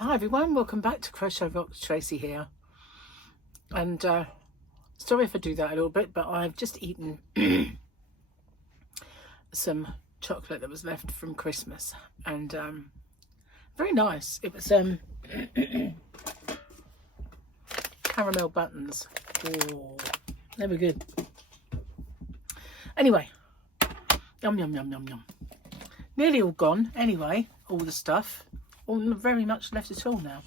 Hi everyone, welcome back to Crochet Rocks. Tracy here, and sorry if I do that a little bit, but I've just eaten some chocolate that was left from Christmas, and very nice. It was caramel buttons. Oh, they were good. Anyway, yum yum yum yum yum. Nearly all gone anyway, all the stuff. Well, not very much left at all now.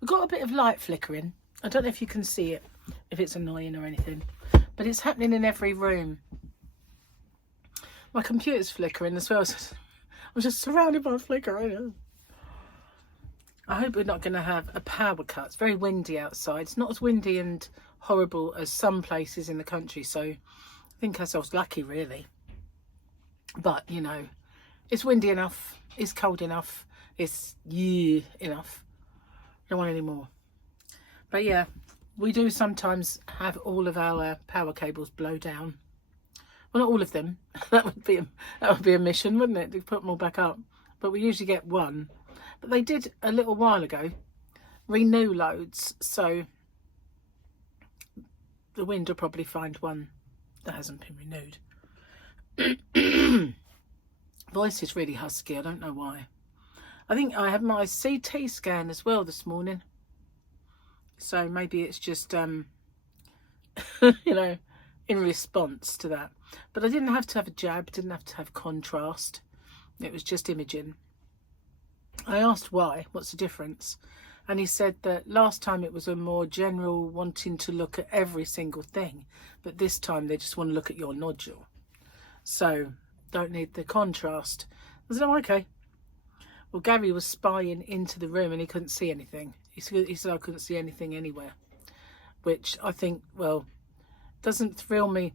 We've got a bit of light flickering. I don't know if you can see it, if it's annoying or anything, but it's happening in every room. My computer's flickering as well. I'm just surrounded by flicker. I hope we're not going to have a power cut. It's very windy outside. It's not as windy and horrible as some places in the country, so I think ourselves lucky, really. But, you know, it's windy enough, it's cold enough, it's enough. Don't want any more. But yeah, we do sometimes have all of our power cables blow down. Well, not all of them. that would be a mission, wouldn't it, to put them all back up? But we usually get one. But they did a little while ago renew loads, so the wind will probably find one that hasn't been renewed. Voice is really husky. I don't know why. I think I had my CT scan as well this morning, so maybe it's just you know, in response to that. But I didn't have to have a jab, didn't have to have contrast. It was just imaging. I asked why, what's the difference, and he said that last time it was a more general wanting to look at every single thing, but this time they just want to look at your nodule, so don't need the contrast. I said, oh, okay. Well, Gary was spying into the room and he couldn't see anything. He said I couldn't see anything anywhere, which I think, well, doesn't fill me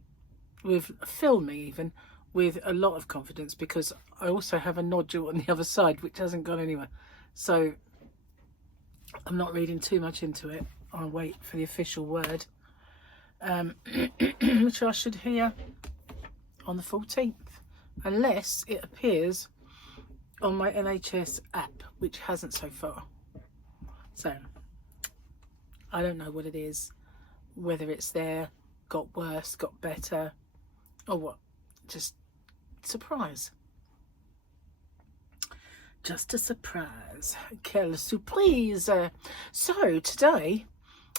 even with a lot of confidence, because I also have a nodule on the other side which hasn't gone anywhere. So I'm not reading too much into it. I'll wait for the official word, which I should hear on the 14th, unless it appears on my NHS app, which hasn't so far. So I don't know what it is, whether it's there, got worse, got better, or what. Just surprise. Just a surprise. Quelle surprise. So today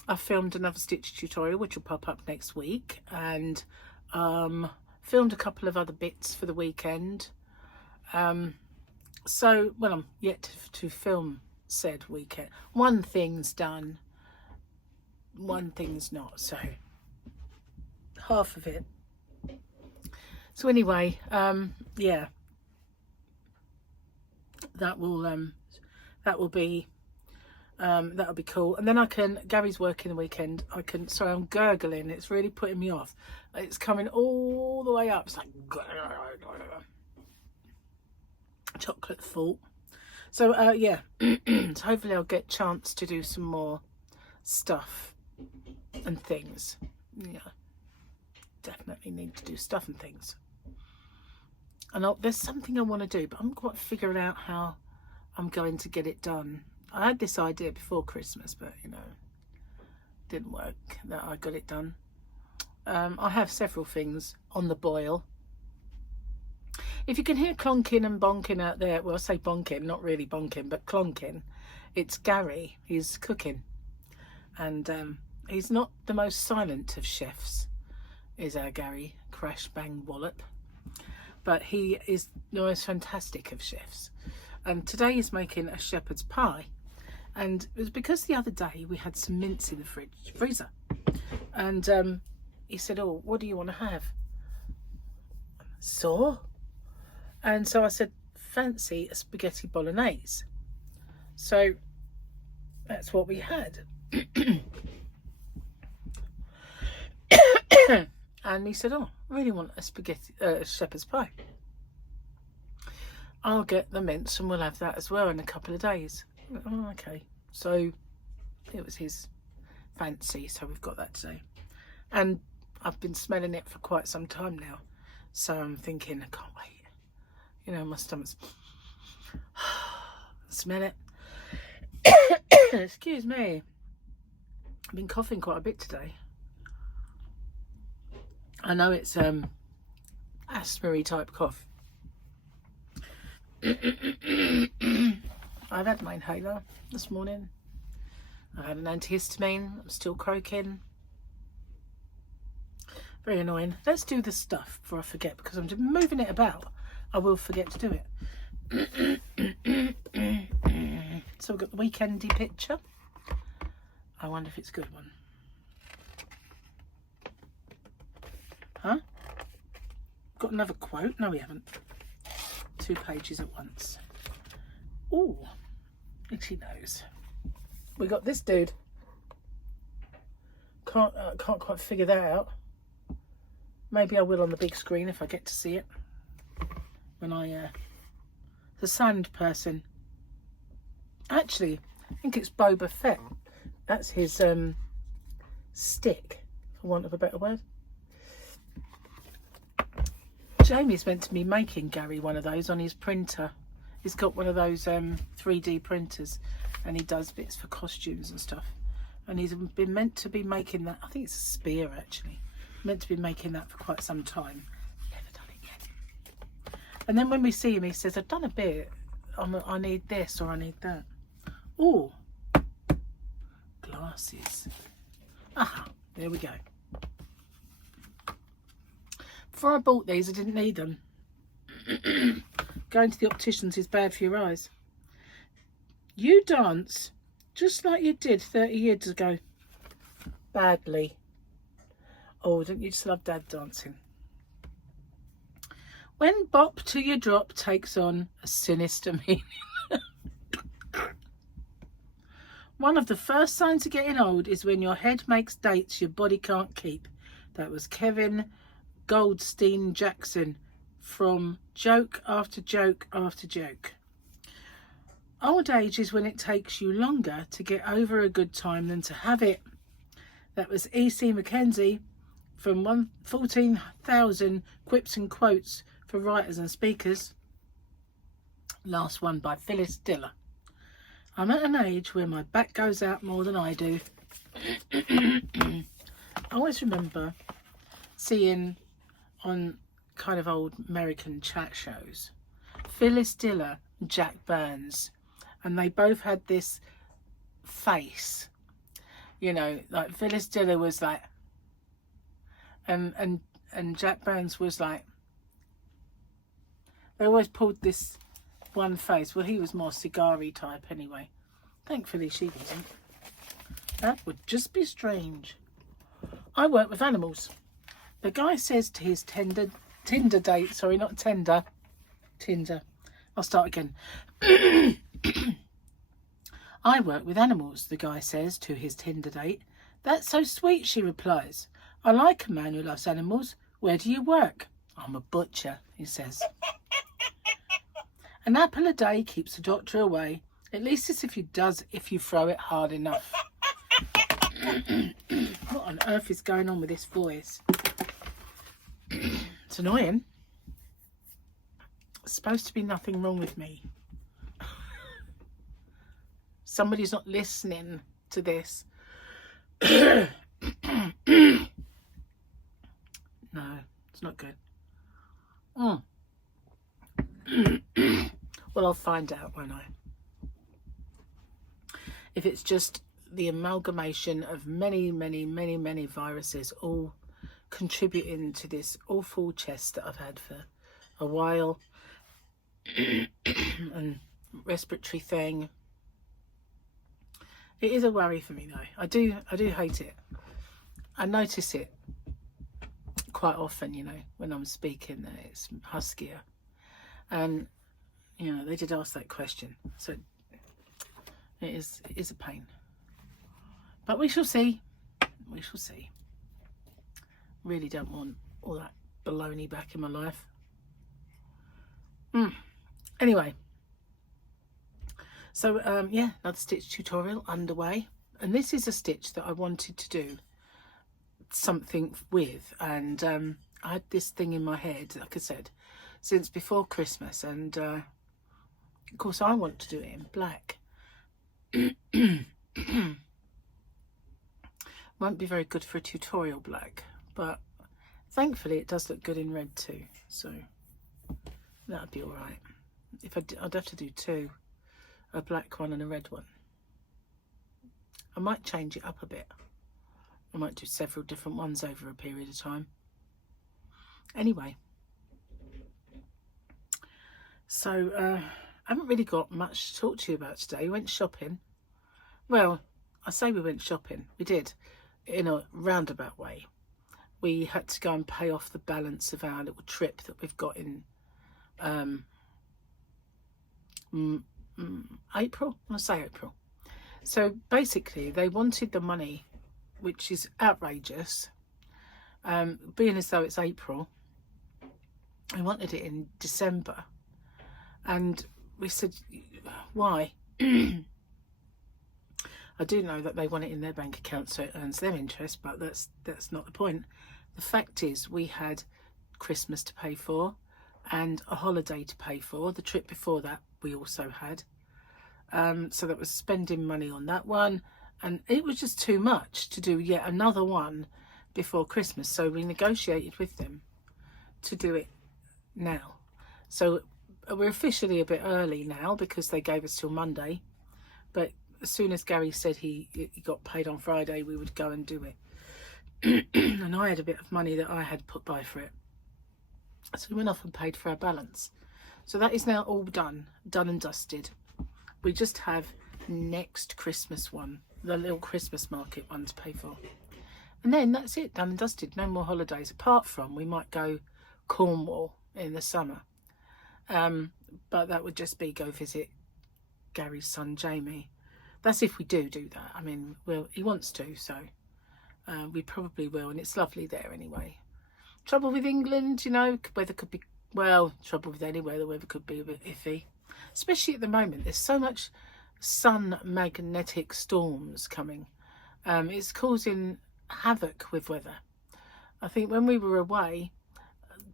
I filmed another stitch tutorial, which will pop up next week, and filmed a couple of other bits for the weekend. So, well, I'm yet to film said weekend. One thing's done, one thing's not, so half of it. So anyway, yeah, that'll be cool. And then Gary's working the weekend. Sorry, I'm gurgling. It's really putting me off. It's coming all the way up. It's like chocolate fault. So yeah, so hopefully I'll get a chance to do some more stuff and things. Yeah, definitely need to do stuff and things. And there's something I want to do, but I'm quite figuring out how I'm going to get it done. I had this idea before Christmas, but you know, didn't work that I got it done. I have several things on the boil. If you can hear clonking and bonking out there, well, I say bonking, not really bonking, but clonking, it's Gary. He's cooking, and he's not the most silent of chefs, is our Gary, crash bang wallop, but he is the most fantastic of chefs. And today he's making a shepherd's pie, and it was because the other day we had some mince in the freezer, and he said, oh, what do you want to have? And so I said, fancy a spaghetti bolognese. So that's what we had. And he said, oh, I really want a shepherd's pie. I'll get the mince and we'll have that as well in a couple of days. Oh, okay. So it was his fancy, so we've got that today. And I've been smelling it for quite some time now. So I'm thinking, I can't wait. You know, my stomach's... Smell it. Excuse me. I've been coughing quite a bit today. I know it's asthma-y type cough. I've had my inhaler this morning. I had an antihistamine. I'm still croaking. Very annoying. Let's do the stuff before I forget, because I'm just moving it about. I will forget to do it. So we've got the weekendy picture. I wonder if it's a good one. Huh? Got another quote? No, we haven't. 2 pages at once. Ooh, itchy nose. We got this dude. Can't quite figure that out. Maybe I will on the big screen if I get to see it. When the sand person. Actually, I think it's Boba Fett. That's his stick, for want of a better word. Jamie's meant to be making Gary one of those on his printer. He's got one of those 3D printers, and he does bits for costumes and stuff. And he's been meant to be making that. I think it's a spear, actually. Meant to be making that for quite some time. Never done it yet. And then when we see him, he says, I've done a bit. I need this or I need that. Oh, glasses. Aha, there we go. Before I bought these, I didn't need them. Going to the opticians is bad for your eyes. You dance just like you did 30 years ago. Badly. Oh, don't you just love Dad dancing? When bop to your drop takes on a sinister meaning. One of the first signs of getting old is when your head makes dates your body can't keep. That was Kevin Goldstein Jackson from Joke After Joke After Joke. Old age is when it takes you longer to get over a good time than to have it. That was E.C. Mackenzie from 14,000 Quips and Quotes for Writers and Speakers. Last one by Phyllis Diller. I'm at an age where my back goes out more than I do. I always remember seeing on kind of old American chat shows Phyllis Diller and Jack Burns, and they both had this face, you know, like Phyllis Diller was like, and Jack Burns was like, they always pulled this one face. Well, he was more cigar-y type anyway. Thankfully she wasn't. That would just be strange. I work with animals. The guy says to his Tinder date, sorry, not tender, Tinder. I'll start again. I work with animals, the guy says to his Tinder date. That's so sweet, she replies. I like a man who loves animals. Where do you work? I'm a butcher, he says. An apple a day keeps the doctor away. At least it's if you throw it hard enough. What on earth is going on with this voice? It's annoying. There's supposed to be nothing wrong with me. Somebody's not listening to this. No, it's not good. Well, I'll find out, won't I? If it's just the amalgamation of many, many, many, many viruses all contributing to this awful chest that I've had for a while, and respiratory thing. It is a worry for me though. I do hate it. I notice it quite often, you know, when I'm speaking that it's huskier. And, you know, they did ask that question. So it is a pain. But we shall see. We shall see. Really don't want all that baloney back in my life. Anyway. So, yeah, another stitch tutorial underway. And this is a stitch that I wanted to do something with. And I had this thing in my head, like I said, since before Christmas. And, of course, I want to do it in black. Won't be very good for a tutorial black, but thankfully it does look good in red too, so that'd be all right. If I'd have to do two, a black one and a red one. I might change it up a bit. I might do several different ones over a period of time. Anyway, so I haven't really got much to talk to you about today. We went shopping. Well, I say we went shopping. We did, in a roundabout way. We had to go and pay off the balance of our little trip that we've got in April. I'll say April. So basically, they wanted the money, which is outrageous. Being as though it's April, they wanted it in December, and we said, why? I do know that they want it in their bank account so it earns them interest, but that's not the point. The fact is, we had Christmas to pay for and a holiday to pay for. The trip before that we also had, so that was spending money on that one, and it was just too much to do yet another one before Christmas. So we negotiated with them to do it now. So we're officially a bit early now because they gave us till Monday, but as soon as Gary said he got paid on Friday, we would go and do it. And I had a bit of money that I had put by for it, so we went off and paid for our balance. So that is now all done and dusted. We just have next Christmas one, the little Christmas market one, to pay for, and then that's it, done and dusted. No more holidays, apart from we might go Cornwall in the summer, but that would just be go visit Gary's son Jamie. That's if we do that. I mean, well, he wants to, so we probably will, and it's lovely there anyway. Trouble with England, you know, weather could be, well, trouble with anywhere, the weather could be a bit iffy, especially at the moment. There's so much sun magnetic storms coming. It's causing havoc with weather. I think when we were away,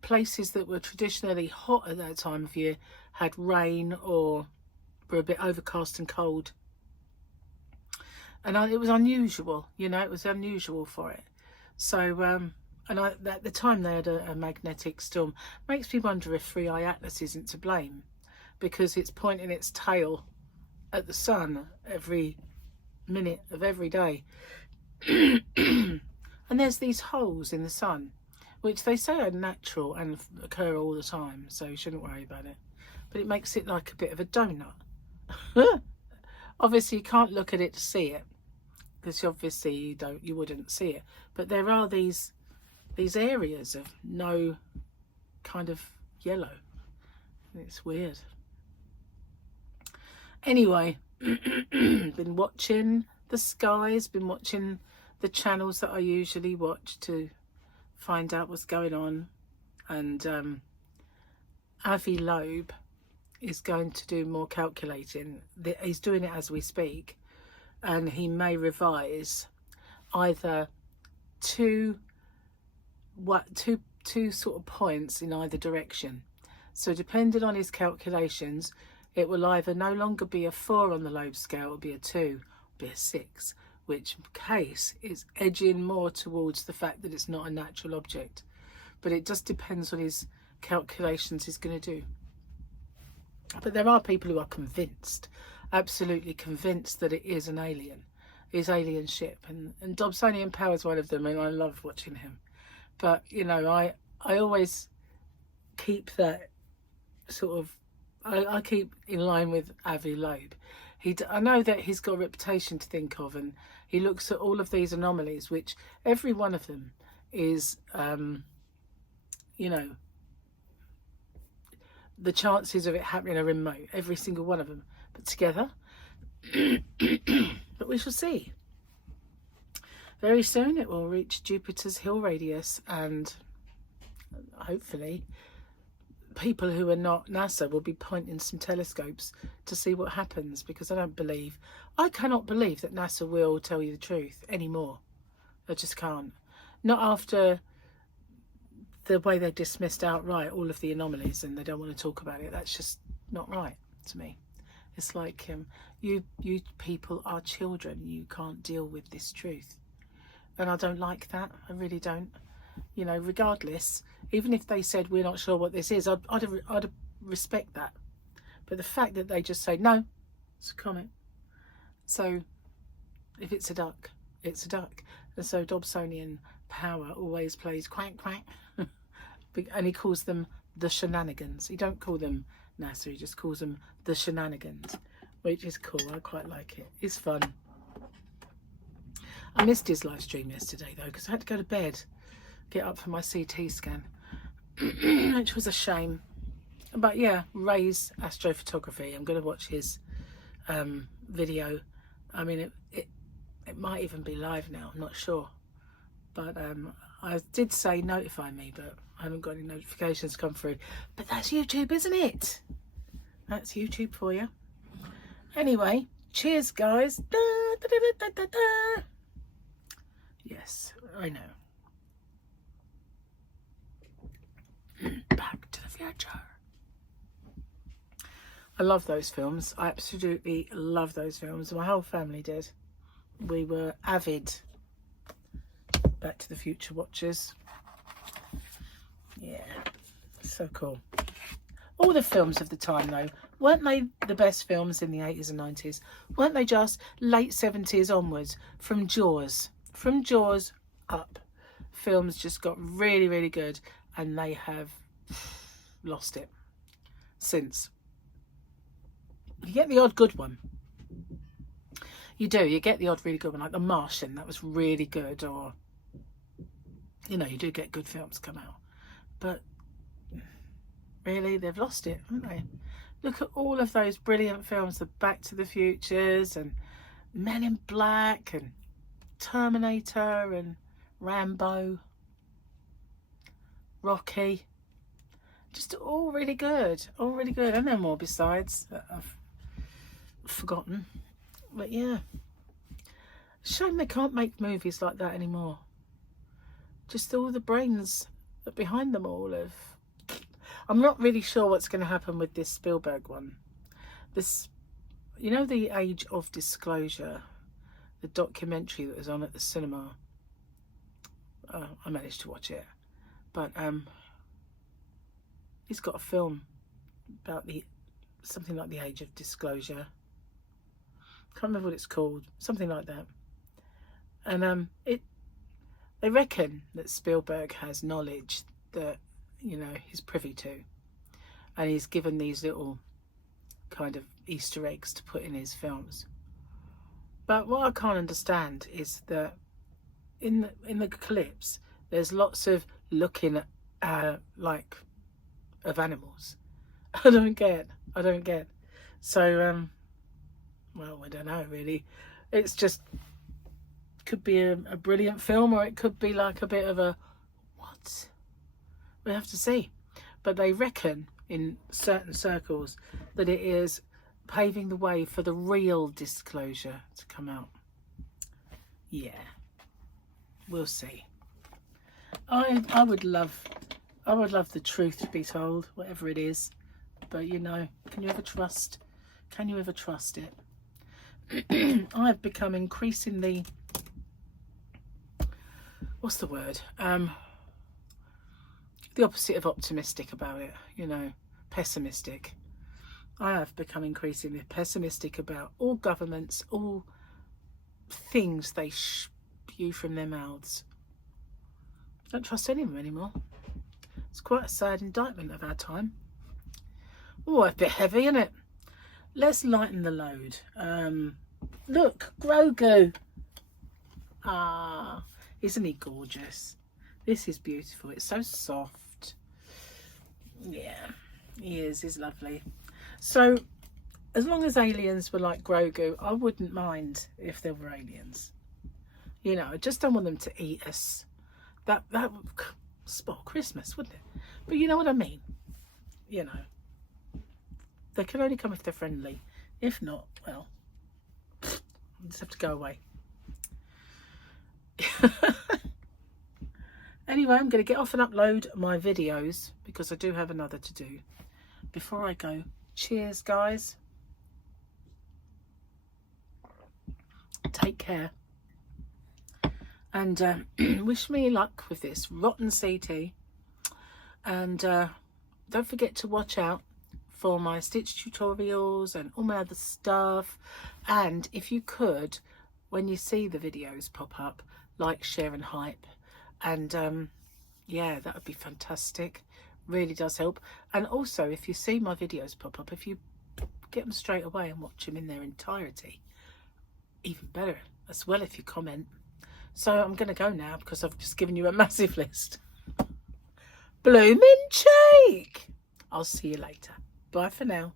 places that were traditionally hot at that time of year had rain or were a bit overcast and cold. And it was unusual, you know, it was unusual for it. So, and at the time they had a magnetic storm. Makes me wonder if 3i Atlas isn't to blame, because it's pointing its tail at the sun every minute of every day. And there's these holes in the sun, which they say are natural and occur all the time, so you shouldn't worry about it. But it makes it like a bit of a donut. Obviously you can't look at it to see it, because obviously you wouldn't see it, but there are these areas of no kind of yellow. It's weird. Anyway, been watching the skies, been watching the channels that I usually watch to find out what's going on, and Avi Loeb is going to do more calculating. He's doing it as we speak, and he may revise either two sort of points in either direction. So depending on his calculations, it will either no longer be a 4 on the Loeb scale, it will be a 2, be a 6, which case is edging more towards the fact that it's not a natural object. But it just depends on his calculations he's going to do. But there are people who are convinced, absolutely convinced, that it is an alien, his alien ship, and Dobsonian Power is one of them, and I love watching him. But you know, I always keep that sort of, I keep in line with Avi Loeb. I know that he's got a reputation to think of, and he looks at all of these anomalies, which every one of them is, you know, the chances of it happening are remote, every single one of them, but together. But we shall see. Very soon it will reach Jupiter's hill radius, and hopefully people who are not NASA will be pointing some telescopes to see what happens, because I cannot believe that NASA will tell you the truth anymore. I just can't. Not after the way they dismissed outright all of the anomalies and they don't want to talk about it. That's just not right to me. It's like, you people are children. You can't deal with this truth. And I don't like that. I really don't. You know, regardless, even if they said we're not sure what this is, I'd respect that. But the fact that they just say, no, it's a comet. So if it's a duck, it's a duck. And so Dobsonian power always plays quack, quack. And he calls them the shenanigans. He don't call them NASA, he just calls them the shenanigans, which is cool. I quite like it. It's fun. I missed his live stream yesterday though, because I had to go to bed, get up for my CT scan, which was a shame. But yeah, Ray's astrophotography. I'm going to watch his video. I mean, it might even be live now. I'm not sure. But I did say notify me, but I haven't got any notifications come through. But that's YouTube, isn't it? That's YouTube for you. Anyway, cheers, guys. Da, da, da, da, da, da. Yes, I know. Back to the Future. I love those films. I absolutely love those films. My whole family did. We were avid Back to the Future watchers. Yeah, so cool. All the films of the time though, weren't they the best films in the 80s and 90s? Weren't they just late 70s onwards? From Jaws up, films just got really, really good, and they have lost it since. You get the odd good one. You do. You get the odd really good one, like The Martian. That was really good. Or, you know, you do get good films come out. But really, they've lost it, haven't they? Look at all of those brilliant films, the Back to the Futures and Men in Black and Terminator and Rambo, Rocky. Just all really good. All really good. And there are more besides that I've forgotten. But yeah, shame they can't make movies like that anymore. Just all the brains behind them all have. I'm not really sure what's going to happen with this Spielberg one. This, you know, The Age of Disclosure, the documentary that was on at the cinema. I managed to watch it, but he's got a film about something like The Age of Disclosure. Can't remember what it's called, something like that. And they reckon that Spielberg has knowledge that, you know, he's privy to, and he's given these little kind of Easter eggs to put in his films. But what I can't understand is that in the clips there's lots of looking like of animals. I don't get. So well, I don't know really. It's just could be a brilliant film, or it could be like a bit of a what? We have to see. But they reckon in certain circles that it is paving the way for the real disclosure to come out. Yeah, we'll see. I would love the truth to be told, whatever it is. But you know, can you ever trust it? I've become increasingly, what's the word? The opposite of optimistic about it, you know, pessimistic. I have become increasingly pessimistic about all governments, all things they spew from their mouths. Don't trust any of them anymore. It's quite a sad indictment of our time. Oh, a bit heavy, isn't it? Let's lighten the load. Look, Grogu. Ah, isn't he gorgeous? This is beautiful. It's so soft. Yeah, he is. He's lovely. So, as long as aliens were like Grogu, I wouldn't mind if there were aliens. You know, I just don't want them to eat us. That would spoil Christmas, wouldn't it? But you know what I mean. You know, they can only come if they're friendly. If not, well, I'll just have to go away. Anyway, I'm going to get off and upload my videos because I do have another to do. Before I go, cheers, guys. take care. And wish me luck with this rotten CT. And don't forget to watch out for my stitch tutorials and all my other stuff. And if you could, when you see the videos pop up, like, share and hype. And yeah, that would be fantastic. Really does help. And also, if you see my videos pop up, if you get them straight away and watch them in their entirety, even better. As well, if you comment. So I'm going to go now because I've just given you a massive list. Blooming cheek! I'll see you later. Bye for now.